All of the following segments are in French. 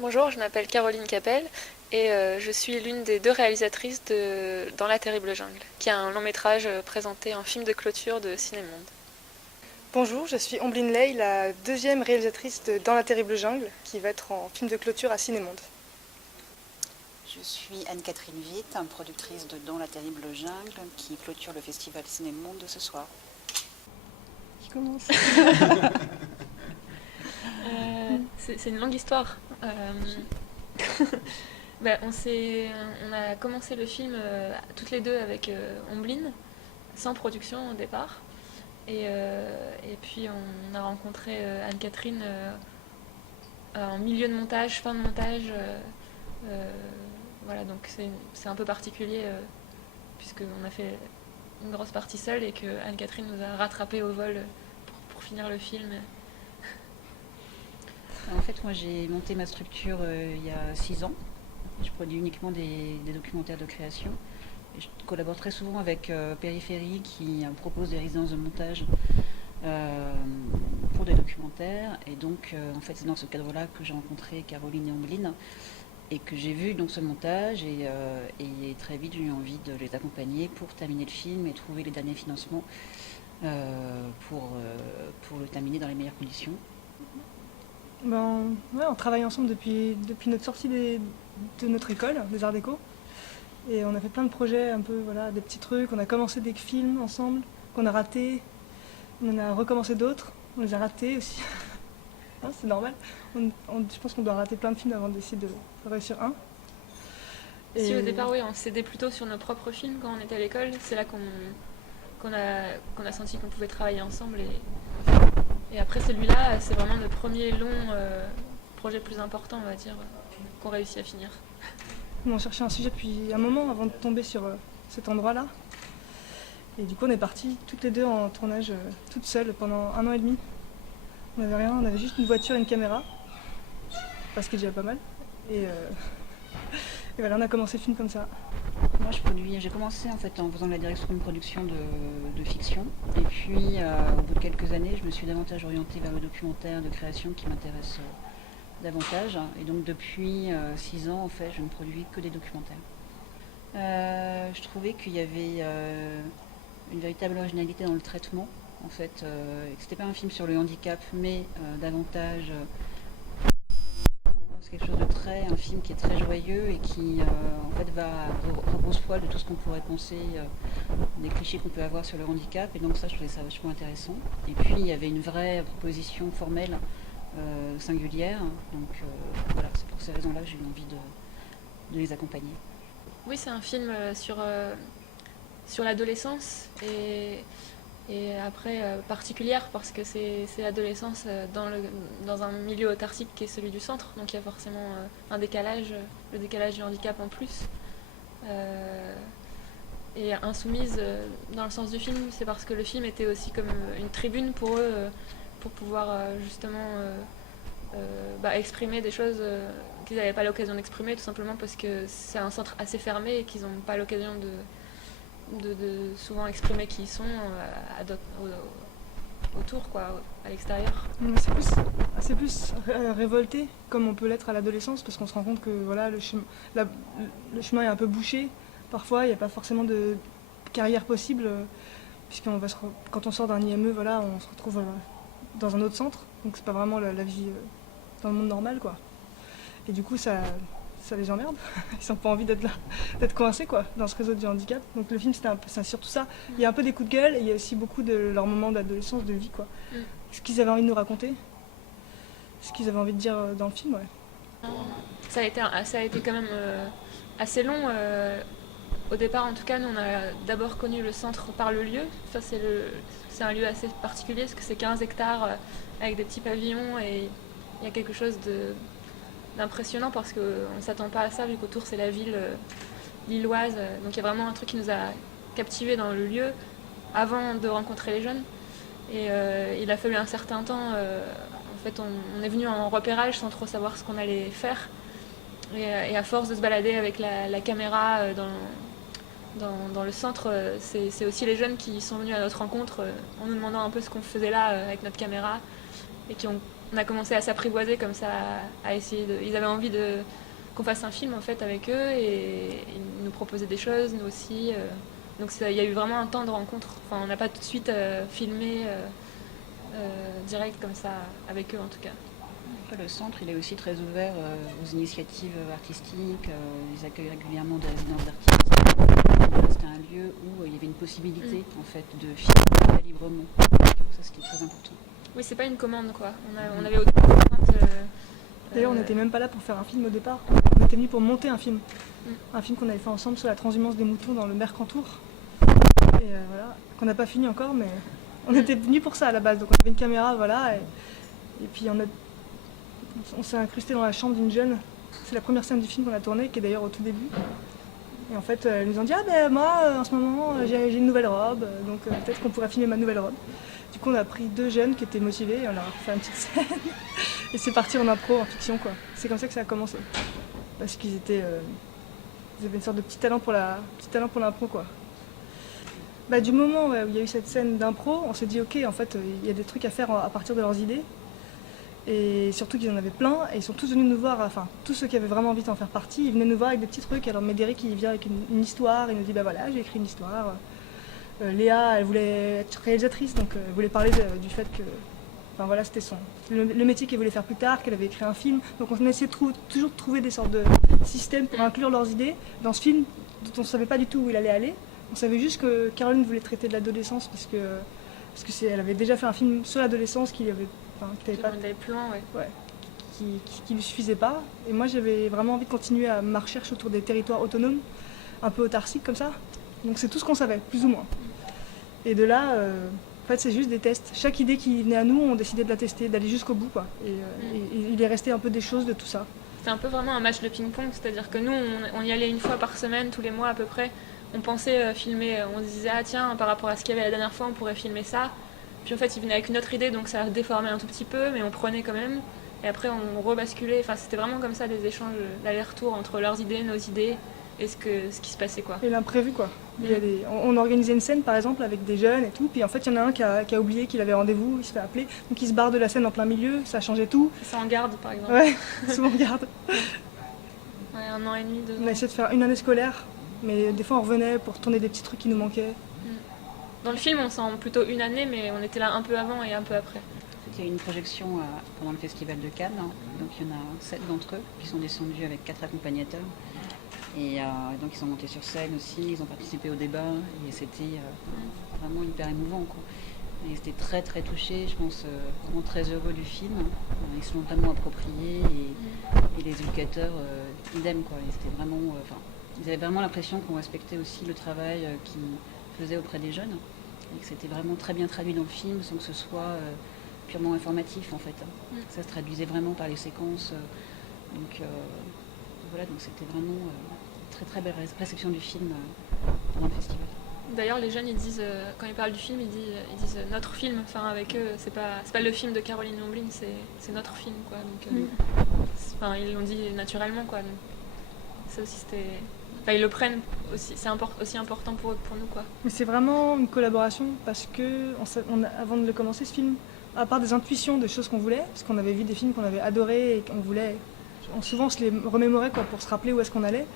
Bonjour, je m'appelle Caroline Capel et je suis l'une des deux réalisatrices de Dans la terrible jungle, qui est un long métrage présenté en film de clôture de Cinémonde. Bonjour, je suis Omblin Ley, la deuxième réalisatrice de Dans la terrible jungle, qui va être en film de clôture à Cinémonde. Je suis Anne-Catherine Witt, productrice de Dans la terrible jungle, qui clôture le festival Cinémonde de ce soir. Qui commence C'est une longue histoire. On a commencé le film toutes les deux avec Omblin, sans production au départ. Et puis on a rencontré Anne-Catherine en milieu de montage, fin de montage. Voilà, donc c'est un peu particulier puisqu'on a fait une grosse partie seule et que Anne-Catherine nous a rattrapé au vol pour finir le film. En fait, moi j'ai monté ma structure il y a 6 ans. Je produis uniquement des documentaires de création. Et je collabore très souvent avec Périphérie qui propose des résidences de montage pour des documentaires. Et donc, en fait, c'est dans ce cadre-là que j'ai rencontré Caroline et Omblin et que j'ai vu donc ce montage. Et très vite, j'ai eu envie de les accompagner pour terminer le film et trouver les derniers financements pour le terminer dans les meilleures conditions. On travaille ensemble depuis notre sortie de notre école, des Arts Déco. Et on a fait plein de projets, un peu, voilà, des petits trucs. On a commencé des films ensemble, qu'on a ratés. On en a recommencé d'autres, on les a ratés aussi. Hein, c'est normal. Je pense qu'on doit rater plein de films avant d'essayer de réussir un. Si au départ, oui, on s'aidait plutôt sur nos propres films quand on était à l'école, c'est là qu'on a senti qu'on pouvait travailler ensemble. Et après celui-là, c'est vraiment le premier long projet plus important, on va dire, qu'on réussit à finir. On cherchait un sujet depuis un moment avant de tomber sur cet endroit-là. Et du coup, on est partis toutes les deux en tournage, toutes seules, pendant 1 an et demi. On n'avait rien, on avait juste une voiture et une caméra, parce que déjà pas mal. Et voilà, on a commencé le film comme ça. Moi, j'ai commencé en fait en faisant de la direction de production de fiction. Et puis, au bout de quelques années, je me suis davantage orientée vers le documentaire de création qui m'intéresse davantage. Et donc, depuis 6 ans, en fait, je ne produis que des documentaires. Je trouvais qu'il y avait une véritable originalité dans le traitement, en fait, et que c'était pas un film sur le handicap, mais davantage c'est quelque chose de un film qui est très joyeux et qui en fait va à rebrousse-poil de tout ce qu'on pourrait penser, des clichés qu'on peut avoir sur le handicap. Et donc ça, je trouvais ça vachement intéressant. Et puis il y avait une vraie proposition formelle singulière. Donc voilà, c'est pour ces raisons-là que j'ai eu envie de les accompagner. Oui, c'est un film sur l'adolescence et après particulière parce que c'est l'adolescence dans un milieu autarcique qui est celui du centre, donc il y a forcément un décalage, le décalage du handicap en plus. Et insoumise dans le sens du film, c'est parce que le film était aussi comme une tribune pour eux, pour pouvoir justement exprimer des choses qu'ils n'avaient pas l'occasion d'exprimer, tout simplement parce que c'est un centre assez fermé et qu'ils n'ont pas l'occasion de souvent exprimer qui ils sont autour, quoi, à l'extérieur. C'est plus révolté, comme on peut l'être à l'adolescence, parce qu'on se rend compte que voilà, le chemin est un peu bouché. Parfois, il n'y a pas forcément de carrière possible, quand on sort d'un IME, voilà, on se retrouve dans un autre centre, donc c'est pas vraiment la vie dans le monde normal, quoi. Et du coup, ça les emmerde. Ils n'ont pas envie d'être là, d'être coincés, quoi, dans ce réseau du handicap. Donc le film, c'est surtout ça. Il y a un peu des coups de gueule et il y a aussi beaucoup de leurs moments d'adolescence, de vie, quoi. Ce qu'ils avaient envie de nous raconter, ce qu'ils avaient envie de dire dans le film, ouais. Ça a été quand même assez long. Au départ, en tout cas, nous, on a d'abord connu le centre par le lieu. Enfin, c'est un lieu assez particulier parce que c'est 15 hectares avec des petits pavillons et il y a quelque chose d'impressionnant parce qu'on ne s'attend pas à ça vu qu'autour c'est la ville lilloise. Donc il y a vraiment un truc qui nous a captivés dans le lieu avant de rencontrer les jeunes. Et il a fallu un certain temps. En fait, on est venu en repérage sans trop savoir ce qu'on allait faire. Et à force de se balader avec la caméra dans le centre, c'est aussi les jeunes qui sont venus à notre rencontre en nous demandant un peu ce qu'on faisait là avec notre caméra. et on a commencé à s'apprivoiser comme ça, à essayer de... Ils avaient envie qu'on fasse un film en fait avec eux et ils nous proposaient des choses, nous aussi. Donc il y a eu vraiment un temps de rencontre. Enfin, on n'a pas tout de suite filmé direct comme ça avec eux en tout cas. Après, le centre, il est aussi très ouvert aux initiatives artistiques. Ils accueillent régulièrement des résidences d'artistes. C'était un lieu où il y avait une possibilité en fait de filmer librement. Ça, c'était très important. Oui, c'est pas une commande quoi. On avait aucune contrainte. D'ailleurs, on n'était même pas là pour faire un film au départ. On était venus pour monter un film. Un film qu'on avait fait ensemble sur la transhumance des moutons dans le Mercantour. Et voilà, qu'on n'a pas fini encore, mais on était venus pour ça à la base. Donc on avait une caméra, voilà. Et puis on s'est incrusté dans la chambre d'une jeune. C'est la première scène du film qu'on a tournée, qui est d'ailleurs au tout début. Et en fait, elles nous ont dit ah ben moi, en ce moment, j'ai une nouvelle robe, donc peut-être qu'on pourrait filmer ma nouvelle robe. Du coup, on a pris 2 jeunes qui étaient motivés et on leur a fait une petite scène. Et c'est parti en impro, en fiction, quoi. C'est comme ça que ça a commencé. Parce qu'ils avaient une sorte de petit talent pour l'impro, quoi. Bah, du moment où il y a eu cette scène d'impro, on s'est dit ok, en fait, il y a des trucs à faire à partir de leurs idées. Et surtout qu'ils en avaient plein, et ils sont tous venus nous voir, enfin tous ceux qui avaient vraiment envie d'en faire partie, ils venaient nous voir avec des petits trucs. Alors Médéric il vient avec une histoire, il nous dit bah voilà j'ai écrit une histoire. Léa elle voulait être réalisatrice, donc elle voulait parler du fait que, enfin voilà c'était le métier qu'elle voulait faire plus tard, qu'elle avait écrit un film. Donc on essayait toujours de trouver des sortes de systèmes pour inclure leurs idées dans ce film dont on ne savait pas du tout où il allait aller. On savait juste que Caroline voulait traiter de l'adolescence parce que elle avait déjà fait un film sur l'adolescence qui n'avait pas qui lui suffisait pas. Et moi j'avais vraiment envie de continuer à ma recherche autour des territoires autonomes, un peu autarciques comme ça. Donc c'est tout ce qu'on savait, plus ou moins. Et de là, en fait c'est juste des tests. Chaque idée qui venait à nous, on décidait de la tester, d'aller jusqu'au bout, quoi. Et il est resté un peu des choses de tout ça. C'est un peu vraiment un match de ping-pong, c'est-à-dire que nous on y allait une fois par semaine, tous les mois à peu près. On pensait filmer, on se disait ah tiens par rapport à ce qu'il y avait la dernière fois on pourrait filmer ça. Puis en fait il venait avec une autre idée donc ça déformait un tout petit peu mais on prenait quand même. Et après on rebasculait, enfin c'était vraiment comme ça des échanges d'aller-retour entre leurs idées, nos idées et ce qui se passait quoi. Et l'imprévu quoi. On organisait une scène par exemple avec des jeunes et tout, puis en fait il y en a un qui a oublié qu'il avait rendez-vous, il se fait appeler, donc il se barre de la scène en plein milieu, ça changeait tout. Ça en garde par exemple. Ouais, souvent en garde. Ouais, 1 an et demi, 2 ans. On a essayé de faire une année scolaire, mais des fois on revenait pour tourner des petits trucs qui nous manquaient. Dans le film on sent plutôt une année mais on était là un peu avant et un peu après. C'était une projection pendant le festival de Cannes, hein. Donc il y en a 7 d'entre eux qui sont descendus avec 4 accompagnateurs. Et donc ils sont montés sur scène aussi, ils ont participé au débat et c'était vraiment hyper émouvant, quoi. Ils étaient très très touchés, je pense vraiment très heureux du film. Ils se l'ont vraiment approprié et les éducateurs idem, quoi. Ils étaient vraiment, ils avaient vraiment l'impression qu'on respectait aussi le travail qu'ils faisaient auprès des jeunes et que c'était vraiment très bien traduit dans le film sans que ce soit purement informatif en fait. Ça se traduisait vraiment par les séquences. Donc voilà, donc c'était vraiment très très belle réception du film pendant le festival. D'ailleurs, les jeunes, ils disent, quand ils parlent du film, ils disent notre film. Enfin, avec eux, c'est pas le film de Caroline Lombline, c'est notre film, quoi. Donc, enfin, ils l'ont dit naturellement, quoi. Donc, ça aussi, c'était. Enfin, ils le prennent aussi. C'est aussi important pour nous, quoi. Mais c'est vraiment une collaboration parce que avant de le commencer, ce film, à part des intuitions de choses qu'on voulait, parce qu'on avait vu des films qu'on avait adorés et qu'on voulait, souvent on se les remémorait, quoi, pour se rappeler où est-ce qu'on allait.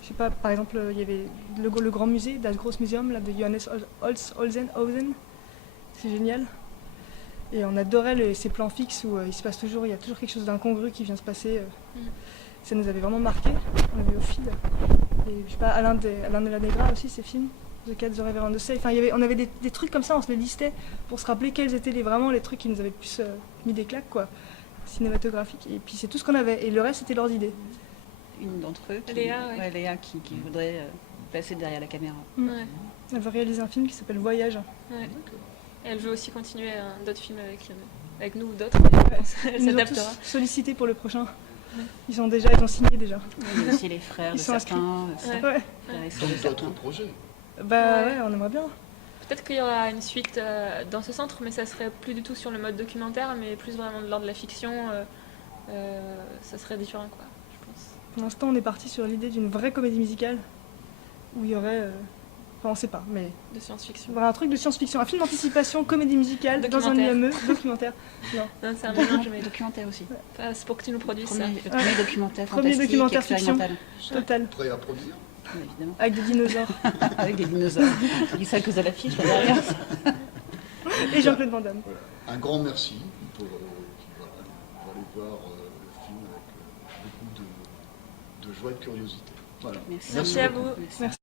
Je sais pas, par exemple, il y avait le grand musée, Das Großmuseum, là, de Johannes Holzen. C'est génial. Et on adorait ces plans fixes où il y a toujours quelque chose d'incongru qui vient se passer. Ça nous avait vraiment marqué. On avait au fil. Et je sais pas, Alain de la Negra aussi, ces films. The Cat, The Reverend Say. Enfin, on avait des trucs comme ça, on se les listait pour se rappeler quels étaient vraiment les trucs qui nous avaient plus mis des claques, quoi, cinématographiques. Et puis c'est tout ce qu'on avait. Et le reste, c'était leurs idées. Une d'entre eux, Léa qui voudrait passer derrière la caméra. Ouais. Elle veut réaliser un film qui s'appelle Voyage. Ouais. Et elle veut aussi continuer d'autres films avec nous ou d'autres. Elle Ils nous ont s'adaptera. tous sollicités pour le prochain. Ils ont signé déjà. Il y a aussi les frères Ils de sont certains. Ouais. Donc d'autres projets. Bah Ouais. ouais, on aimerait bien. Peut-être qu'il y aura une suite dans ce centre, mais ça serait plus du tout sur le mode documentaire, mais plus vraiment de l'ordre de la fiction. Ça serait différent, quoi, je pense. Pour l'instant, on est parti sur l'idée d'une vraie comédie musicale où il y aurait Enfin, on sait pas, mais De science-fiction. voilà, un truc de science-fiction, un film d'anticipation, comédie musicale, dans un Documentaire. IME, documentaire. Non. Non, c'est un mélange, mais Documentaire aussi. enfin, c'est pour que tu nous produises ça. Le premier documentaire Premier fantastique, documentaire fiction. expérimental. Total, Prêt à produire? Oui, évidemment. avec des dinosaures. Avec des dinosaures. Je dis ça à cause de l'affiche là derrière. Et Jean-Claude Van Damme. Voilà. Un grand merci voilà, pour aller voir le film avec beaucoup de joie et de curiosité. Voilà. Merci. Merci à vous. Merci.